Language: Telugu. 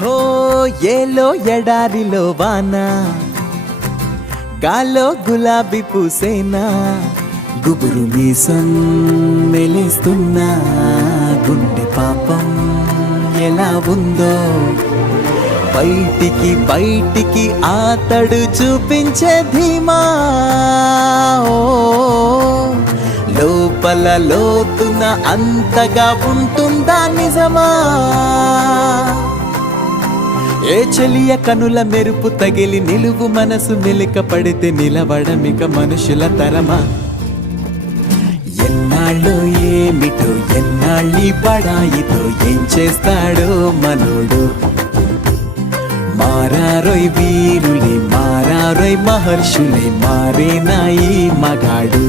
హో ఏలో ఎడారిలో వాన, గాలో గులాబీ పూసేనా, గుబురు మీసం మెలేస్తున్నా, గుండె పాపం ఎలా ఉందో బయటికి బయటికి ఆతడు చూపించే ధీమా. ఓ, లోపల లోతున అంతగా ఉంటుందా నిజమా? ఏ చెలియ కనుల మెరుపు తగిలి నిలువు మనసు మెలిక పడితే నిలవడమిక మనుషుల తరమా? ఎన్నాళ్ళు ఏమిటో ఎన్నాళ్ళి బడాయితో ఏం చేస్తాడో మనోడు. మారారోయ్ వీరులే మారారోయ్ మహర్షులే మారేనాయి మగాడు.